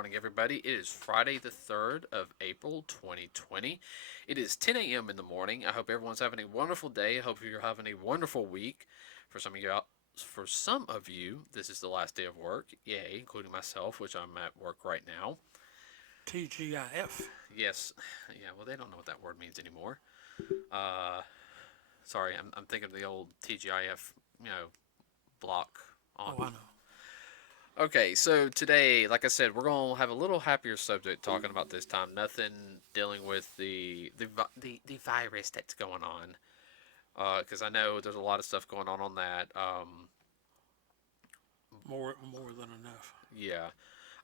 morning, everybody. It is Friday the 3rd of April, 2020. It is 10 a.m. in the morning. I hope everyone's having a wonderful day. I hope you're having a wonderful week. For some of you, this is the last day of work. Yay, including myself, which I'm at work right now. TGIF. Yes, yeah. Well, they don't know what that word means anymore. Uh, Sorry, I'm thinking of the old TGIF, block on. Oh, I know. Okay, so today, like I said, we're gonna have a little happier subject talking about this time. Nothing dealing with the virus that's going on, because I know there's a lot of stuff going on that. More than enough. Yeah,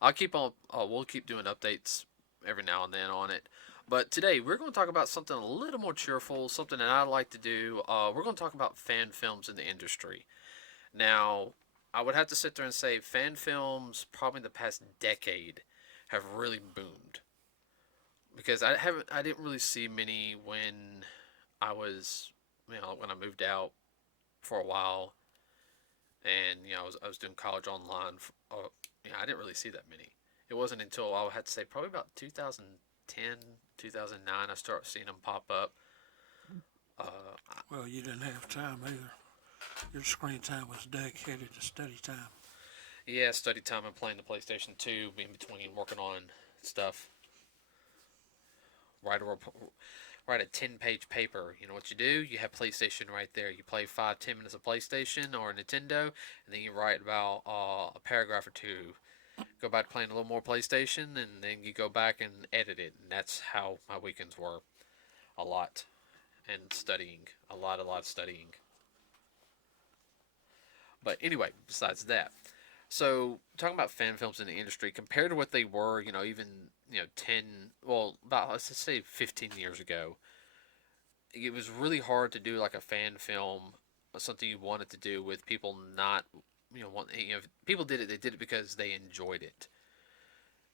I'll keep on. We'll keep doing updates every now and then on it. But today we're going to talk about something a little more cheerful, something that I like to do. We're going to talk about fan films in the industry. Now, I would have to sit there and say fan films, probably in the past decade, have really boomed because I didn't really see many when I was, when I moved out for a while, and I was doing college online. I didn't really see that many. It wasn't until I had to say probably about 2010, 2009, I started seeing them pop up. Uh, Well, you didn't have time either. Your screen time was dedicated to study time. yeah, study time and playing the PlayStation 2 in between working on stuff. Write a write a 10-page paper. You know what you do? You have PlayStation right there. You play 5-10 minutes of PlayStation or Nintendo, and then you write about a paragraph or two. Go back to playing a little more PlayStation, and then you go back and edit it. And that's how my weekends were. A lot. And studying. A lot of studying. But anyway, besides that. So, talking about fan films in the industry, compared to what they were, even, 10, well, about, let's just say 15 years ago, it was really hard to do like a fan film, something you wanted to do with people not, if people did it, they did it because they enjoyed it.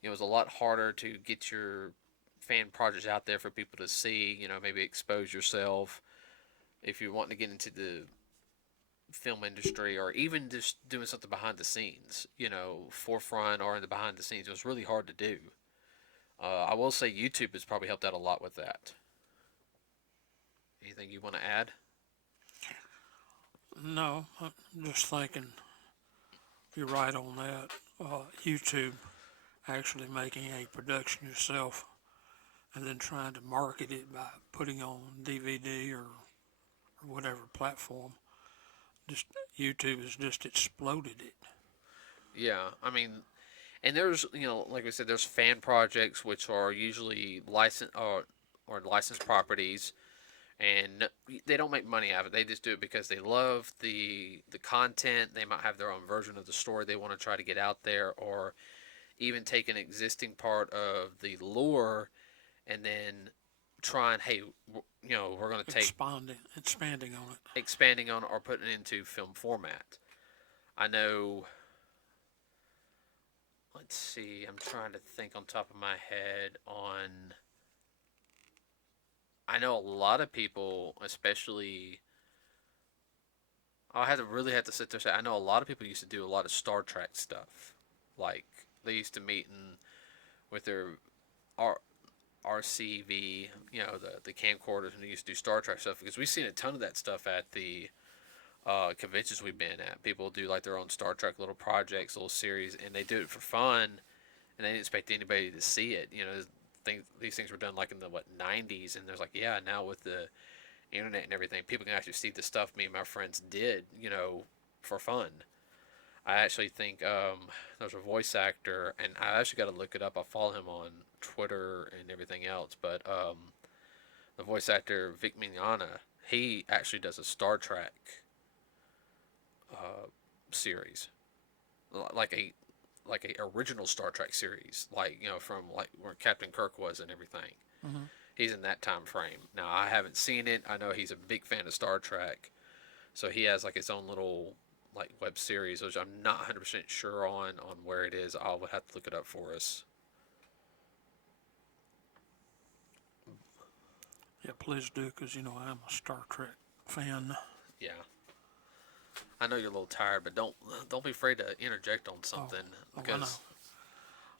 It was a lot harder to get your fan projects out there for people to see, maybe expose yourself if you're wanting to get into the film industry or even just doing something behind the scenes, forefront or in the behind the scenes. It was really hard to do. I will say YouTube has probably helped out a lot with that. Anything you want to add? No, I'm just thinking you're right on that. YouTube actually making a production yourself and then trying to market it by putting on DVD or whatever platform. Just YouTube has just exploded it. Yeah, I mean, and there's like I said, there's fan projects which are usually licensed or licensed properties, and they don't make money out of it. They just do it because they love the content. They might have their own version of the story they want to try to get out there, or even take an existing part of the lore and then try and hey, we're going to take Expanding on it. expanding on it or putting it into film format. I know. Let's see. I'm trying to think on top of my head on. I know a lot of people, especially. I had to really have to sit there and say I know a lot of people used to do a lot of Star Trek stuff. Like they used to meet with their R- RCV, the camcorders, and they used to do Star Trek stuff because we've seen a ton of that stuff at the conventions we've been at. People do like their own Star Trek little projects, little series, and they do it for fun, and they didn't expect anybody to see it. These things were done like in the '90s, and there's like now with the internet and everything, people can actually see the stuff me and my friends did, for fun. I actually think there's a voice actor, and I actually got to look it up. I follow him on Twitter and everything else, but the voice actor Vic Mignogna, he actually does a Star Trek series, like a original Star Trek series, from like where Captain Kirk was and everything. Mm-hmm. He's in that time frame. Now I haven't seen it. I know he's a big fan of Star Trek, so he has like his own little like web series, which I'm not 100% sure on where it is. I would have to look it up for us. Yeah, please do, because I'm a Star Trek fan. Yeah, I know you're a little tired, but don't be afraid to interject on Oh, something I know. because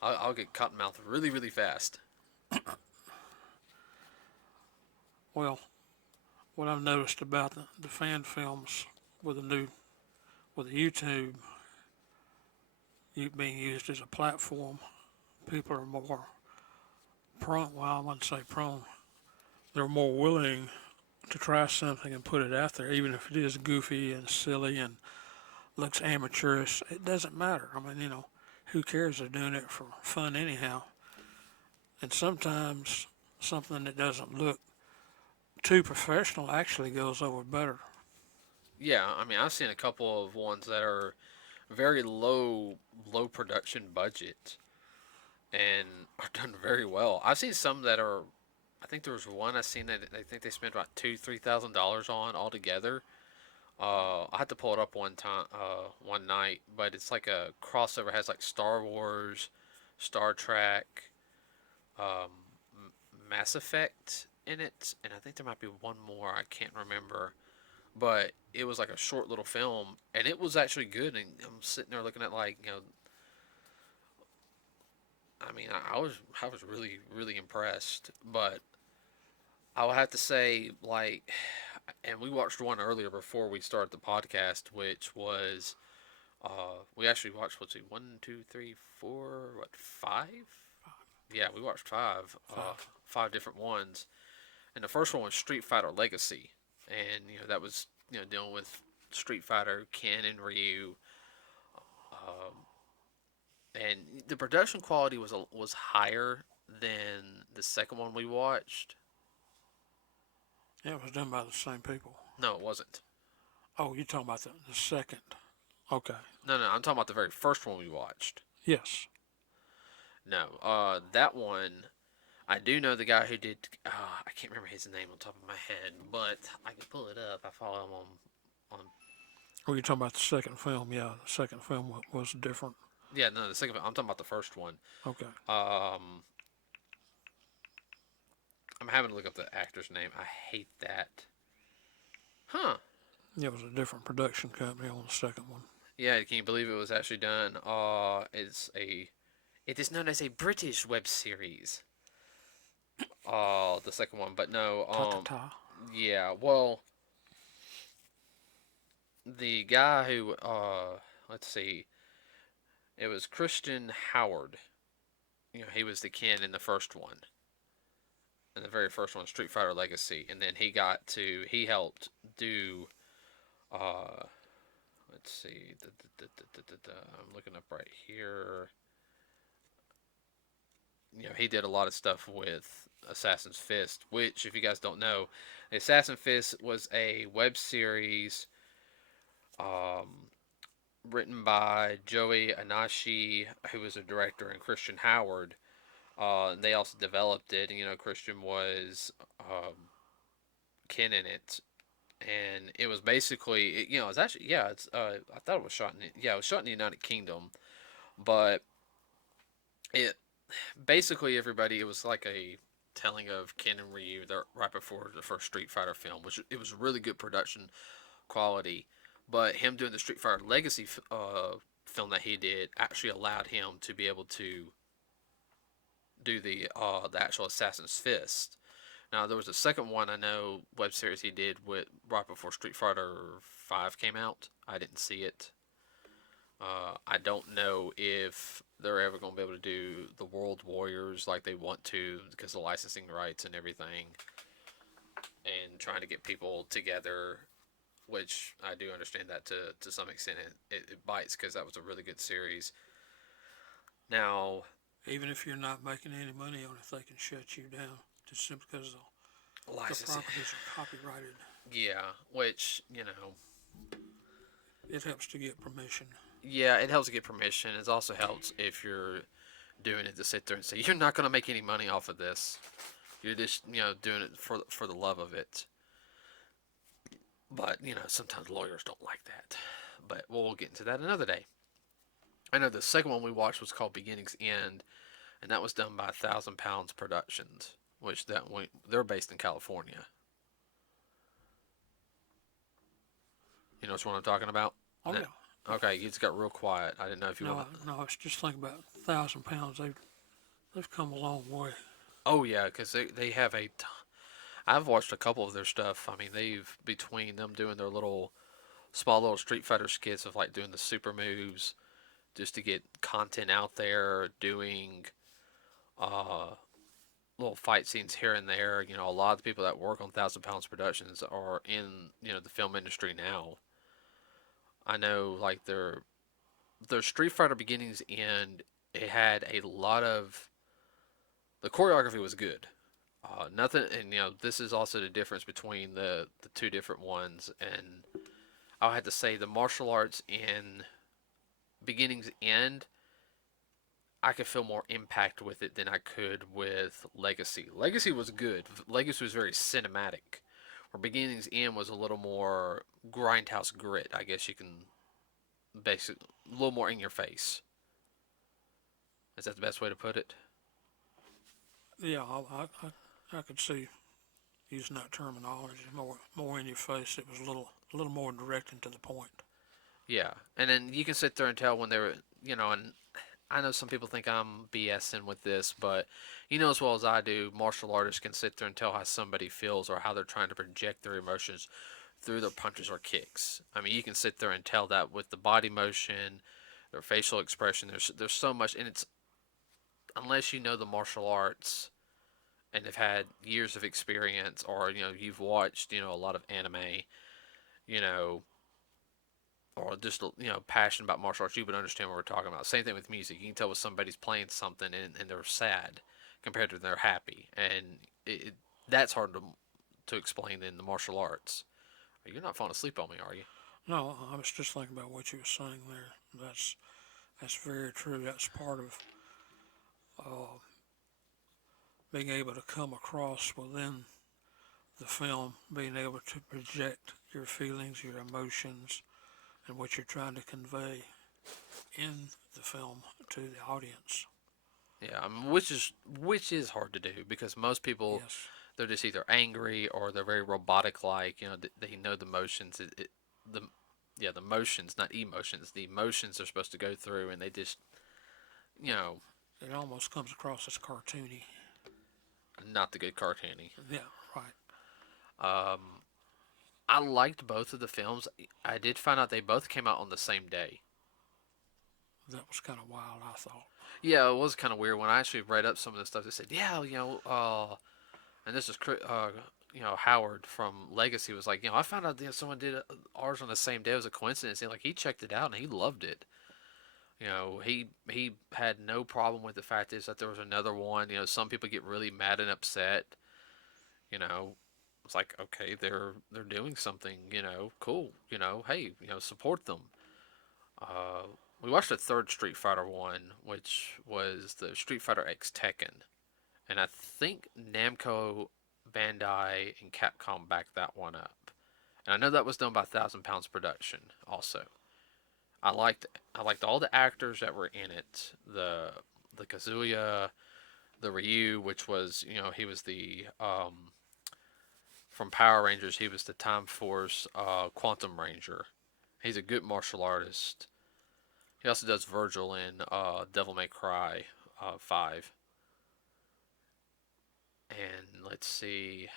I'll get cottonmouth really, really fast. Well, what I've noticed about the fan films with with YouTube being used as a platform, people are more prone. Well, I wouldn't say prone. They're more willing to try something and put it out there, even if it is goofy and silly and looks amateurish. It doesn't matter. I mean, who cares? They're doing it for fun anyhow. And sometimes something that doesn't look too professional actually goes over better. Yeah, I mean, I've seen a couple of ones that are very low production budget and are done very well. I've seen some that are. I think there was one I seen that I think they spent about $2,000-3,000 on altogether. I had to pull it up one time, one night, but it's like a crossover. It has like Star Wars, Star Trek, um, Mass Effect in it, and I think there might be one more. I can't remember, but it was like a short little film, and it was actually good. And I'm sitting there looking at like I mean, I was really really impressed, but I would have to say like, and we watched one earlier before we started the podcast, which was we actually watched what's it 1, 2, 3, 4, what 5? Yeah, we watched five, Five. 5 different ones, and the first one was Street Fighter Legacy, and that was dealing with Street Fighter, Ken and Ryu, um, and the production quality was higher than the second one we watched. Yeah, it was done by the same people. No, it wasn't. Oh, you're talking about the second. Okay. No, I'm talking about the very first one we watched. Yes. No, that one, I do know the guy who did. I can't remember his name on top of my head, but I can pull it up. I follow him on. Oh, you're talking about the second film. Yeah, the second film was different. Yeah, no, the second. I'm talking about the first one. Okay. I'm having to look up the actor's name. I hate that. Huh. Yeah, it was a different production company on the second one. Yeah, can you believe it was actually done? It is known as a British web series. The second one, but no. Ta-ta-ta. Yeah, well, the guy who, let's see, it was Christian Howard. He was the Ken in the first one. In the very first one, Street Fighter Legacy, and then he helped do, uh, let's see, I'm looking up right here. He did a lot of stuff with Assassin's Fist, which, if you guys don't know, Assassin's Fist was a web series written by Joey Anashi, who was a director, and Christian Howard. They also developed it, and Christian was Ken in it, and it was basically, it's actually, yeah, it's I thought it was shot it was shot in the United Kingdom, but it basically it was like a telling of Ken and Ryu right before the first Street Fighter film, which it was really good production quality. But him doing the Street Fighter Legacy film that he did actually allowed him to be able to do the actual Assassin's Fist. Now there was a second one I know web series he did with right before Street Fighter 5 came out. I didn't see it. I don't know if they're ever going to be able to do the World Warriors like they want to because of licensing rights and everything, and trying to get people together, which I do understand that to some extent it bites because that was a really good series. Now, even if you're not making any money on it, they can shut you down just simply because the properties are copyrighted. Yeah, which it helps to get permission. Yeah, it helps to get permission. It also helps if you're doing it to sit there and say you're not going to make any money off of this. You're just doing it for the love of it. But sometimes lawyers don't like that. But we'll get into that another day. I know the second one we watched was called Beginning's End, and that was done by 1,000 Pounds Productions, which they're based in California. You know what I'm talking about? Oh, yeah. Okay, you just got real quiet. I didn't know if you want No, to. no, it's just think about 1,000 pounds. They've come a long way. Oh yeah, because they have a. I've watched a couple of their stuff. I mean, they've between them doing their little small little Street Fighter skits of like doing the super moves just to get content out there, doing uh little fight scenes here and there. A lot of the people that work on Thousand Pounds Productions are in the film industry now. I know like their Street Fighter beginnings and it had a lot of the choreography was good. Nothing, and this is also the difference between the two different ones. And I had to say the martial arts in beginnings end, I could feel more impact with it than I could with Legacy. Legacy was good. Legacy was very cinematic. Where Beginnings End was a little more grindhouse grit. I guess you can basically a little more in your face. Is that the best way to put it? Yeah, I could see using that terminology more in your face. It was a little more direct and to the point. Yeah, and then you can sit there and tell when they were, and I know some people think I'm BSing with this, but as well as I do, martial artists can sit there and tell how somebody feels or how they're trying to project their emotions through their punches or kicks. I mean, you can sit there and tell that with the body motion, their facial expression. There's so much, and it's unless you know the martial arts and have had years of experience, or you've watched a lot of anime, you know, or just passionate about martial arts, you would understand what we're talking about. Same thing with music. You can tell when somebody's playing something and they're sad compared to they're happy, and that's hard to explain in the martial arts. You're not falling asleep on me, are you? No, I was just thinking about what you were saying there. That's very true. That's part of uh, being able to come across within the film, being able to project your feelings, your emotions, and what you're trying to convey in the film to the audience. Yeah, I mean, which is hard to do because most people Yes, they're just either angry or they're very robotic like. They know the motions. The yeah, the motions, not emotions. The emotions they're supposed to go through, and they just you know it almost comes across as cartoony. not the good cartoony. Yeah, right. Um, I liked both of the films. I did find out they both came out on the same day. That was kind of wild, I thought. Yeah, it was kind of weird when I actually read up some of the stuff. They said, yeah, and this is Howard from Legacy was like, I found out someone did ours on the same day. It was a coincidence. And like he checked it out and he loved it. He had no problem with the fact is that there was another one. Some people get really mad and upset. It's like okay, they're doing something. Cool. Hey, support them. Uh, we watched the third Street Fighter one, which was the Street Fighter X Tekken, and I think Namco, Bandai, and Capcom backed that one up. And I know that was done by Thousand Pounds Production. Also, I liked all the actors that were in it. The Kazuya, the Ryu, which was he was the from Power Rangers. He was the Time Force Quantum Ranger. He's a good martial artist. He also does Virgil in Devil May Cry 5. And let's see,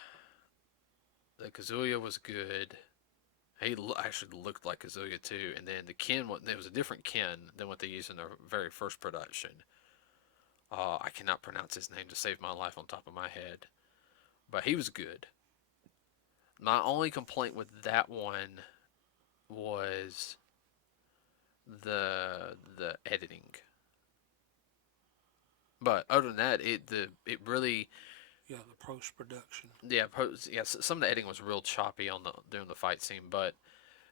the Kazuya was good. He actually looked like Kazuya too. And then the Ken, there was a different Ken than what they used in their very first production. I cannot pronounce his name to save my life on top of my head, but he was good. My only complaint with that one was the editing. But other than that, it really Yeah, the post production. yeah, some of the editing was real choppy on the during the fight scene, but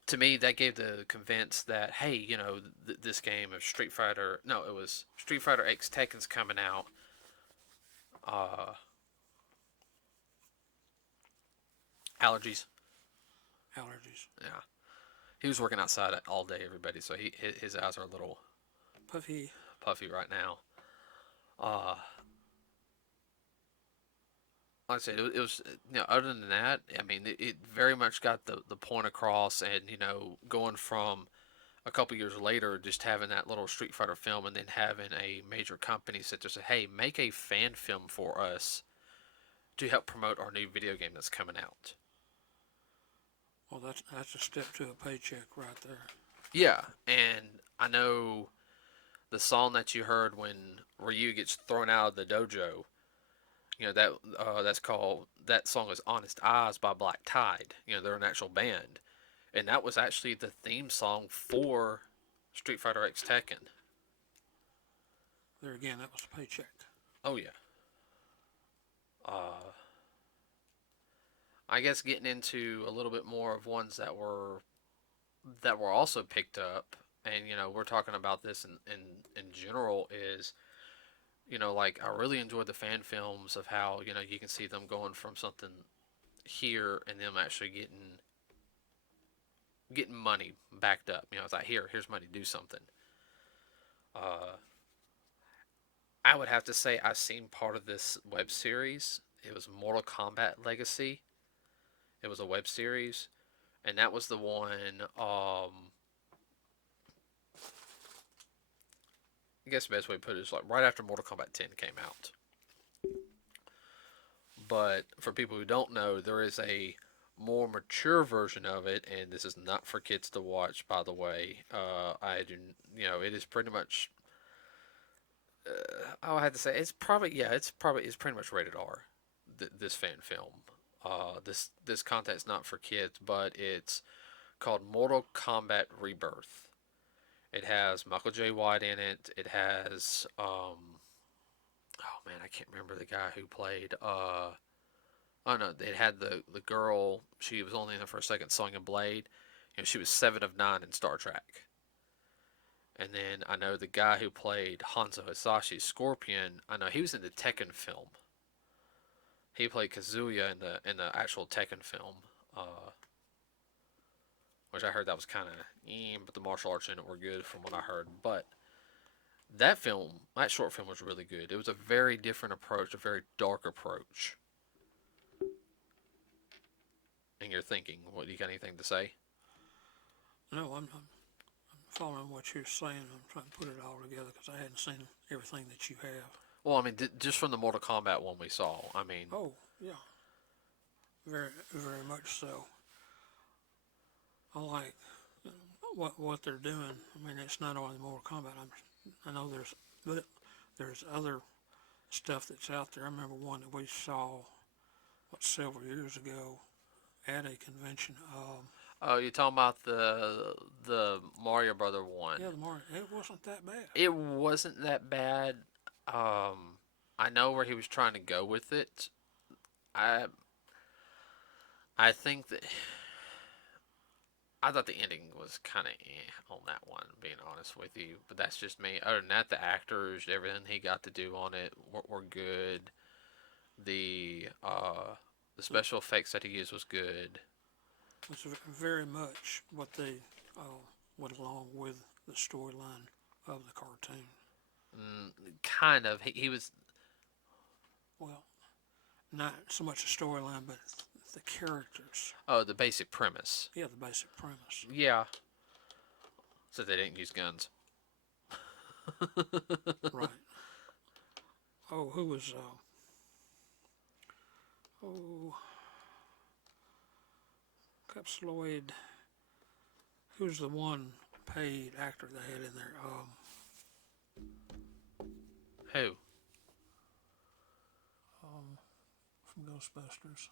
to me that gave the convince that hey, this game of Street Fighter, no, it was Street Fighter X Tekken's coming out. Uh, Allergies. Allergies. Yeah, he was working outside all day, everybody, so his eyes are a little Puffy. puffy right now. Uh, like I said, it was other than that, I mean, it very much got the point across, and going from a couple years later, just having that little Street Fighter film, and then having a major company sit there and say, "Hey, make a fan film for us to help promote our new video game that's coming out." Well, that's a step to a paycheck right there. Yeah, and I know the song that you heard when Ryu gets thrown out of the dojo. That's called, that song is "Honest Eyes" by Black Tide. They're an actual band, and that was actually the theme song for Street Fighter X Tekken. There again, that was a paycheck. Oh yeah. Uh, I guess getting into a little bit more of ones that were also picked up, and we're talking about this in general, is like, I really enjoyed the fan films of how you can see them going from something here and them actually getting money backed up. It's like, here's money, do something. Uh, I would have to say I've seen part of this web series. It was Mortal Kombat Legacy. It was a web series, and that was the one. I guess the best way to put it is like right after Mortal Kombat 10 came out. But for people who don't know, there is a more mature version of it, and this is not for kids to watch, by the way. It is pretty much. I had to say it's pretty much rated R. This fan film. This content's not for kids, but it's called Mortal Kombat Rebirth. It has Michael J. White in it. It has oh man, I can't remember the guy who played oh no, it had the girl. She was only in the first second, Sonya Blade. She was 7 of 9 in Star Trek. And then I know the guy who played Hanzo Hisashi's Scorpion. I know he was in the Tekken film. He played Kazuya in the actual Tekken film, which I heard that was kind of, but the martial arts in it were good from what I heard. But that short film was really good. It was a very different approach, a very dark approach. And you're thinking, what, you got anything to say? No, I'm following what you're saying. I'm trying to put it all together because I hadn't seen everything that you have. Well, I mean, just from the Mortal Kombat one we saw, I mean. Oh, yeah. Very, very much so. I like what they're doing. I mean, it's not only Mortal Kombat. I know there's other stuff that's out there. I remember one that we saw several years ago at a convention. Oh, you're talking about the Mario Brother one? Yeah, the Mario. It wasn't that bad. It wasn't that bad. I know where he was trying to go with it. I think that I thought the ending was kind of on that one, being honest with you. But that's just me. Other than that, the actors, everything he got to do on it were good. The special effects that he used was good. It's very much what they went along with the storyline of the cartoon. Kind of. He was. Well, not so much the storyline, but the characters. Oh, the basic premise. Yeah, the basic premise. Yeah. So they didn't use guns. Right. Oh, who was? Capsuloid. Who's the one paid actor they had in there? Who? From Ghostbusters.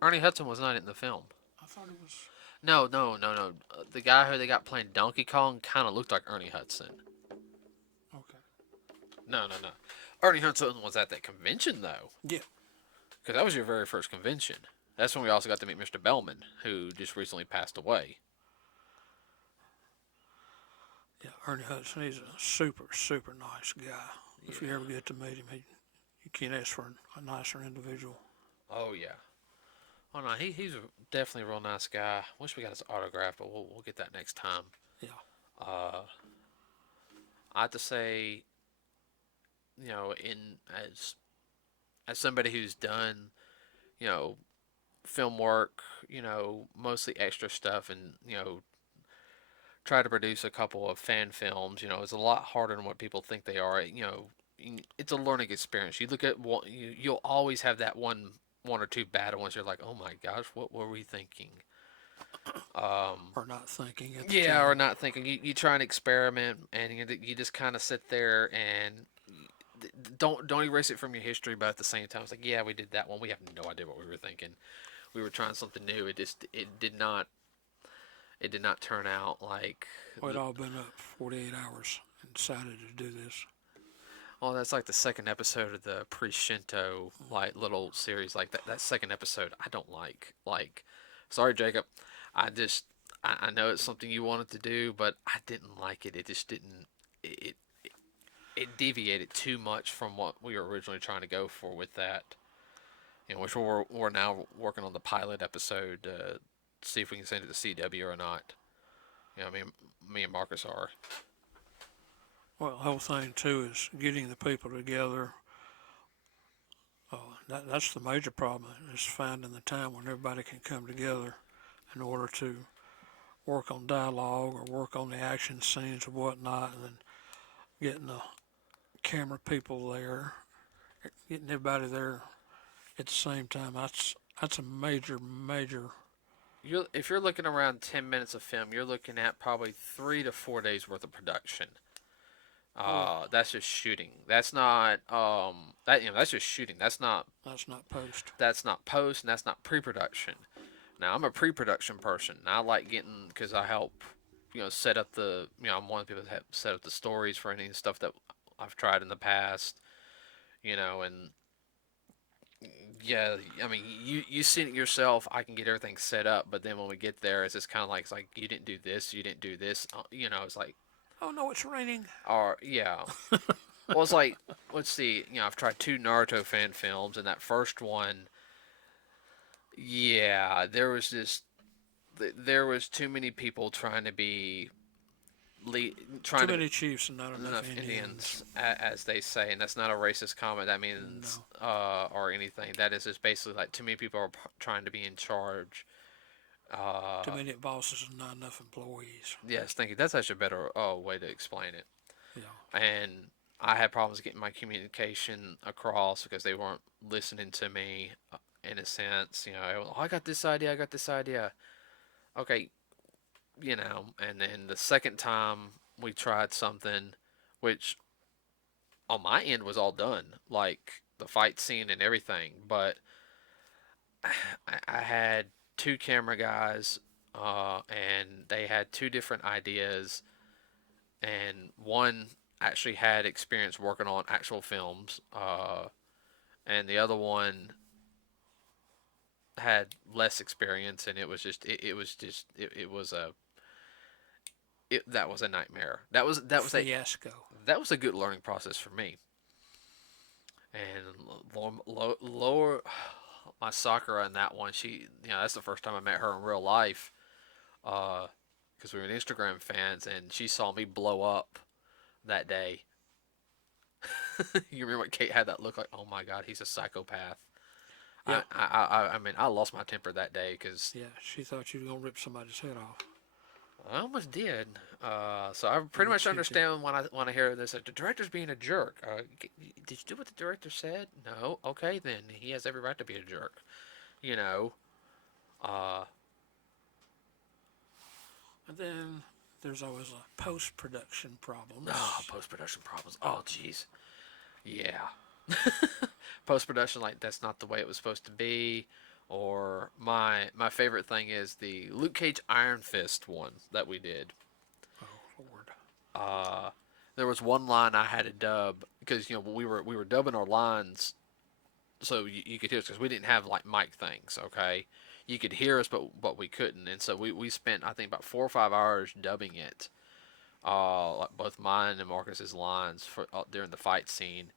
Ernie Hudson was not in the film. I thought it was. No. The guy who they got playing Donkey Kong kind of looked like Ernie Hudson. Okay. No. Ernie Hudson was at that convention, though. Yeah. Because that was your very first convention. That's when we also got to meet Mr. Bellman, who just recently passed away. Yeah, Ernie Hudson, he's a super, super nice guy. Yeah. If you ever get to meet him, you can't ask for a nicer individual. Oh, yeah. Oh, no, he's definitely a real nice guy. Wish we got his autograph, but we'll get that next time. Yeah. I have to say, as somebody who's done, film work, mostly extra stuff, and tried to produce a couple of fan films. It's a lot harder than what people think they are. It's a learning experience. You look at what you'll always have that one or two bad ones. You're like, oh my gosh, what were we thinking? Or not thinking at the Yeah, or time. not thinking. You try and experiment, and you just kind of sit there and don't erase it from your history. But at the same time, it's like, yeah, we did that one. We have no idea what we were thinking. We were trying something new. It did not turn out like. We'd all been up 48 hours and decided to do this. Oh, that's like the second episode of the pre-Shinto like little series. Like that second episode, I don't like. Like, sorry, Jacob. I know it's something you wanted to do, but I didn't like it. It just didn't. It deviated too much from what we were originally trying to go for with that. Which we're now working on the pilot episode to see if we can send it to CW or not. Me and Marcus are. Well, the whole thing too is getting the people together. That's the major problem, is finding the time when everybody can come together in order to work on dialogue or work on the action scenes or whatnot, and then getting the camera people there, getting everybody there at the same time. That's a major. If you're looking around 10 minutes of film, you're looking at probably 3 to 4 days worth of production. That's just shooting. That's not that's just shooting. That's not post. That's not post, and that's not pre-production. Now I'm a pre-production person. And I like getting because I help set up I'm one of the people that have set up the stories for any stuff that I've tried in the past. And yeah, I mean you see it yourself. I can get everything set up, but then when we get there, it's just kind of like you didn't do this, you didn't do this. It's like. Oh no, it's raining. Or yeah. Well, it's like, let's see. I've tried 2 Naruto fan films, and that first one, yeah, there was too many people trying to be too many chiefs and not enough Indians, as they say, and that's not a racist comment. That means or anything. That is just basically like too many people are trying to be in charge. Too many bosses and not enough employees. Yes, thank you. That's actually a better way to explain it. Yeah. And I had problems getting my communication across because they weren't listening to me in a sense. I got this idea, I got this idea. Okay, and then the second time we tried something, which on my end was all done, like the fight scene and everything, but I had 2 camera guys, and they had 2 different ideas, and one actually had experience working on actual films, and the other one had less experience, and it was that was a nightmare. That was fiasco. That was a good learning process for me. And lower my Sakura in that one, that's the first time I met her in real life, because we were Instagram fans, and she saw me blow up that day. You remember what Kate had that look like? Oh my God, he's a psychopath. Yeah. I mean, I lost my temper that day because she thought you were gonna rip somebody's head off. I almost did. So I pretty much understand when I hear this. The director's being a jerk. Did you do what the director said? No. Okay, then he has every right to be a jerk. And then there's always a post-production problem. Oh, post-production problems. Oh, jeez. Yeah. Post-production, like that's not the way it was supposed to be. Or my favorite thing is the Luke Cage Iron Fist one that we did. Oh Lord. There was one line I had to dub because we were dubbing our lines, so you could hear us because we didn't have like mic things. Okay, you could hear us, but we couldn't, and so we spent I think about 4 or 5 hours dubbing it. Like both mine and Marcus's lines for during the fight scene,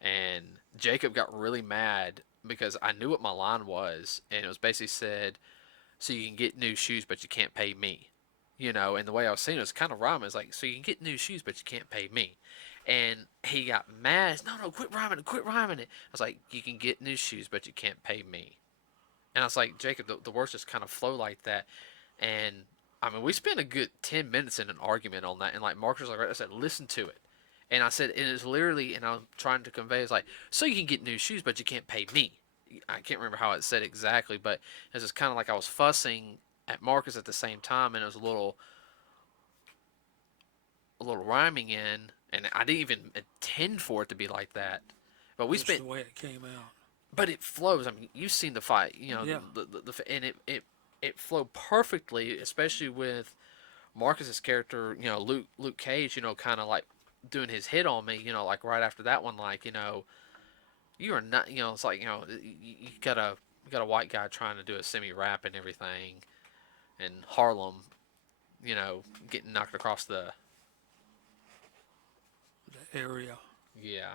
and Jacob got really mad because I knew what my line was, and it was basically said, "So you can get new shoes, but you can't pay me." And the way I was saying it was kind of rhyming. It's like, "So you can get new shoes, but you can't pay me." And he got mad. No, quit rhyming it. I was like, "You can get new shoes, but you can't pay me." And I was like, "Jacob, the words just kind of flow like that." And I mean, we spent a good 10 minutes in an argument on that, and like Marcus was like, I said, listen to it, and I said, and it's literally, and I'm trying to convey, it's like, so you can get new shoes, but you can't pay me. I can't remember how it said exactly, but it was just kind of like I was fussing at Marcus at the same time, and it was a little rhyming in, and I didn't even intend for it to be like that. But we Just spent, the way it came out. but it flows. I mean, you've seen the fight, Yeah. and it flowed perfectly, especially with Marcus's character, Luke Cage, kind of like doing his hit on me, like right after that one, like, you are not, it's like, you got a white guy trying to do a semi rap and everything, and Harlem, getting knocked across the Area. yeah.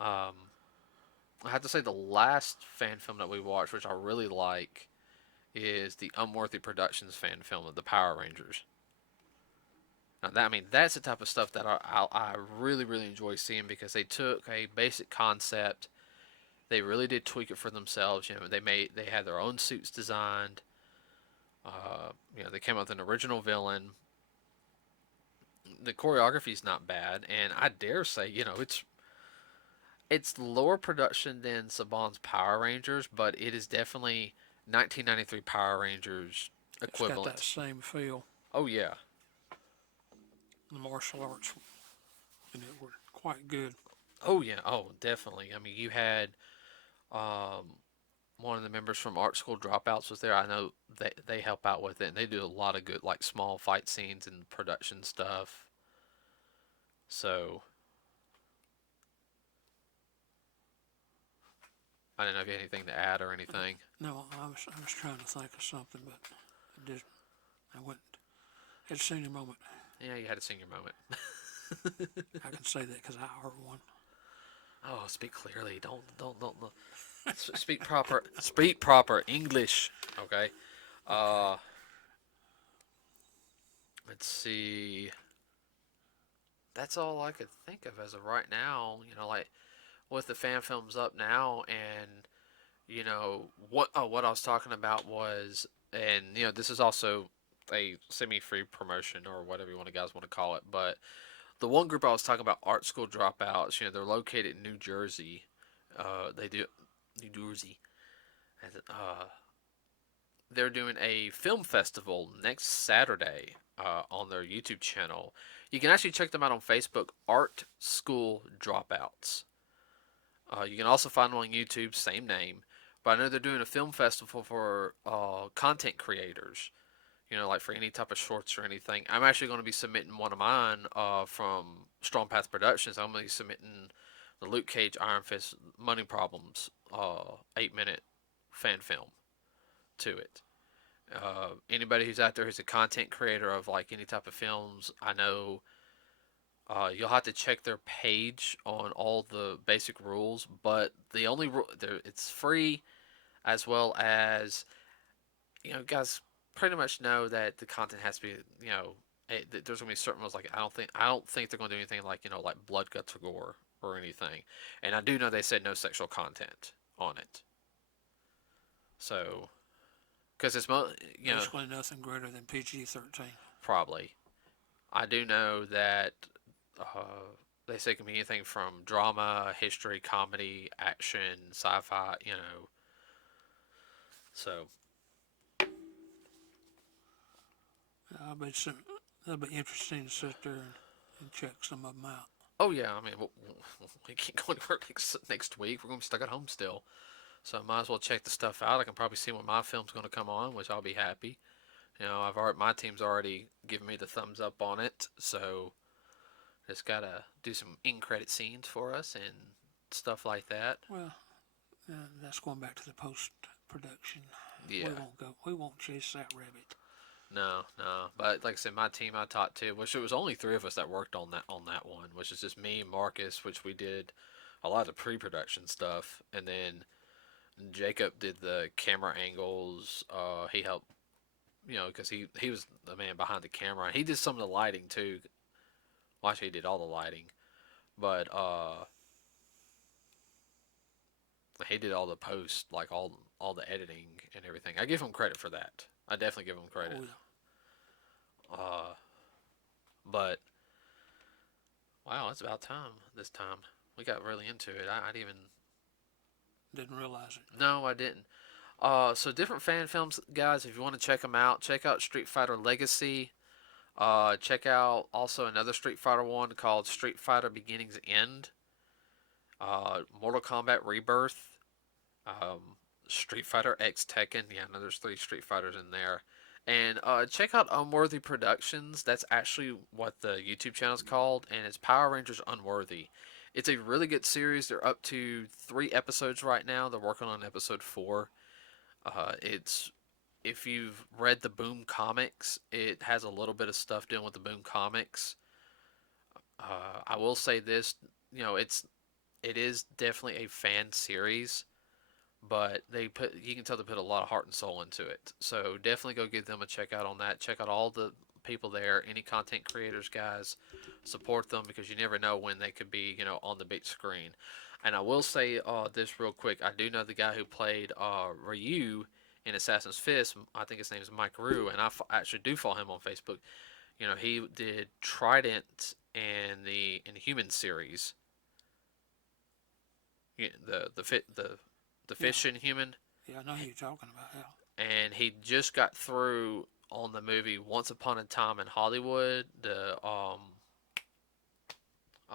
Um, I have to say the last fan film that we watched, which I really like, is the Unworthy Productions fan film of the Power Rangers. Now that, I mean, that's the type of stuff that I really really enjoy seeing, because they took a basic concept, they really did tweak it for themselves. They had their own suits designed. They came up with an original villain. The choreography is not bad, and I dare say, it's lower production than Saban's Power Rangers, but it is definitely 1993 Power Rangers It's got that equivalent. same feel. Oh yeah, The martial arts in it were quite good. oh yeah, oh definitely. I mean, you had um, one of the members from Art School Dropouts was there. I know they help out with it, and they do a lot of good like small fight scenes and production stuff. So I don't know if you had anything to add or anything. No, I was trying to think of something, but it just I went. Had a senior moment. Yeah, you had a senior moment. I can say that because I are one. Oh, speak clearly. Don't. Speak proper. Speak proper English. Okay. Uh, let's see. That's all I could think of as of right now. Like with the fan films up now, and what I was talking about was, and this is also a semi-free promotion or whatever guys want to call it, but the one group I was talking about, Art School Dropouts, they're located in New Jersey. They do New Jersey. They're doing a film festival next Saturday on their YouTube channel. You can actually check them out on Facebook, Art School Dropouts. You can also find them on YouTube, same name. But I know they're doing a film festival for content creators. Like for any type of shorts or anything. I'm actually going to be submitting one of mine from Strong Path Productions. I'm going to be submitting the Luke Cage Iron Fist Money Problems 8-minute fan film to it. Anybody who's out there who's a content creator of like any type of films, I know you'll have to check their page on all the basic rules, but the only rule it's free, as well as guys pretty much know that the content has to be there's gonna be certain rules. Like I don't think they're gonna do anything like like blood, guts, or gore or anything, and I do know they said no sexual content on it. So because it's Basically, nothing greater than PG-13. probably. I do know that they say it can be anything from drama, history, comedy, action, sci-fi. So That'll be interesting to sit there and check some of them out. oh yeah, I mean we can't go anywhere next week. We're gonna be stuck at home still, so I might as well check the stuff out. I can probably see when my film's gonna come on, which I'll be happy. My team's already given me the thumbs up on it, so just gotta do some in credit scenes for us and stuff like that. Well, that's going back to the post-production. Yeah. We won't chase that rabbit. No, no. But like I said, my team I talked to, which it was only three of us that worked on that one, which is just me, Marcus, which we did a lot of the pre-production stuff, and then Jacob did the camera angles. He helped, because he was the man behind the camera. He did some of the lighting too. Well, actually, he did all the lighting, but he did all the post, like all the editing and everything. I give him credit for that. I definitely give them credit. Oh yeah. Uh, but wow, it's about time this time. We got really into it. I didn't even. Didn't realize it. No, I didn't. So different fan films, guys. If you want to check them out, check out Street Fighter Legacy. Check out also another Street Fighter one called Street Fighter Beginnings End. Mortal Kombat Rebirth. Um, Street Fighter X Tekken. Yeah, no, there's 3 Street Fighters in there. And check out Unworthy Productions. That's actually what the YouTube channel is called, and it's Power Rangers Unworthy. It's a really good series. They're up to 3 episodes right now. They're working on episode 4. It's if you've read the Boom comics, it has a little bit of stuff dealing with the Boom comics. I will say this, it is definitely a fan series, but you can tell they put a lot of heart and soul into it. So definitely go give them a check out on that. Check out all the people there, any content creators, guys, support them because you never know when they could be, on the big screen. And I will say this real quick. I do know the guy who played Ryu in Assassin's Fist. I think his name is Mike Rue, and I actually do follow him on Facebook. He did Trident in the Inhuman series. The fish Inhuman. Yeah, I know who you're talking about. Yeah. And he just got through on the movie Once Upon a Time in Hollywood.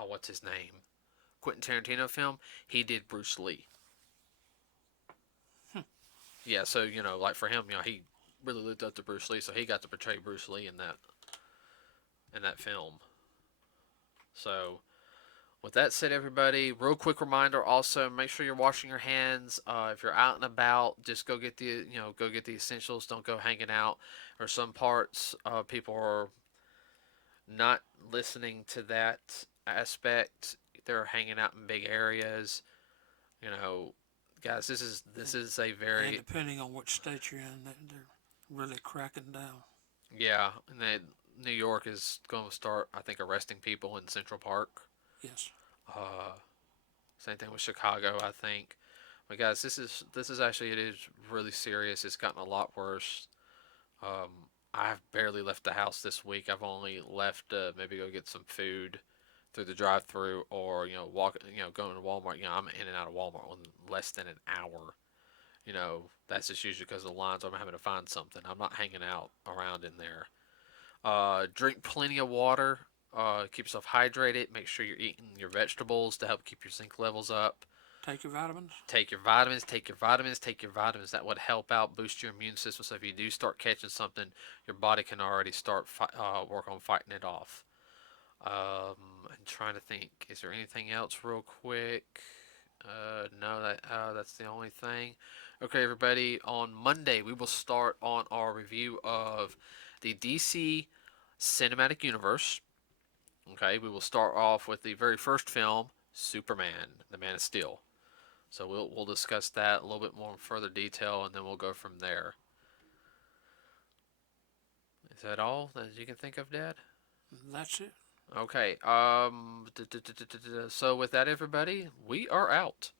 What's his name? Quentin Tarantino film. He did Bruce Lee. Yeah, so like for him, he really lived up to Bruce Lee, so he got to portray Bruce Lee in that film. So, with that said, everybody, real quick reminder. Also, make sure you're washing your hands. If you're out and about, just go get the essentials. Don't go hanging out. Or some parts, people are not listening to that aspect. They're hanging out in big areas. Guys, this is a very, and depending on which state you're in, they're really cracking down. yeah. And then New York is going to start, I think, arresting people in Central Park. Yes. Same thing with Chicago, I think. But guys, this is actually, it is really serious. It's gotten a lot worse. I've barely left the house this week. I've only left maybe go get some food through the drive-through, or going to Walmart. I'm in and out of Walmart in less than an hour. That's just usually because of the lines. I'm having to find something. I'm not hanging out around in there. Drink plenty of water. Keep yourself hydrated. Make sure you're eating your vegetables to help keep your zinc levels up. Take your vitamins. Take your vitamins. Take your vitamins. Take your vitamins. That would help out, boost your immune system. So if you do start catching something, your body can already start work on fighting it off. I'm trying to think. Is there anything else real quick? No, that's the only thing. Okay, everybody. On Monday, we will start on our review of the DC Cinematic Universe. Okay, we will start off with the very first film, Superman, the Man of Steel. So we'll discuss that a little bit more in further detail, and then we'll go from there. Is that all that you can think of, Dad? That's it. Okay. So with that, everybody, we are out.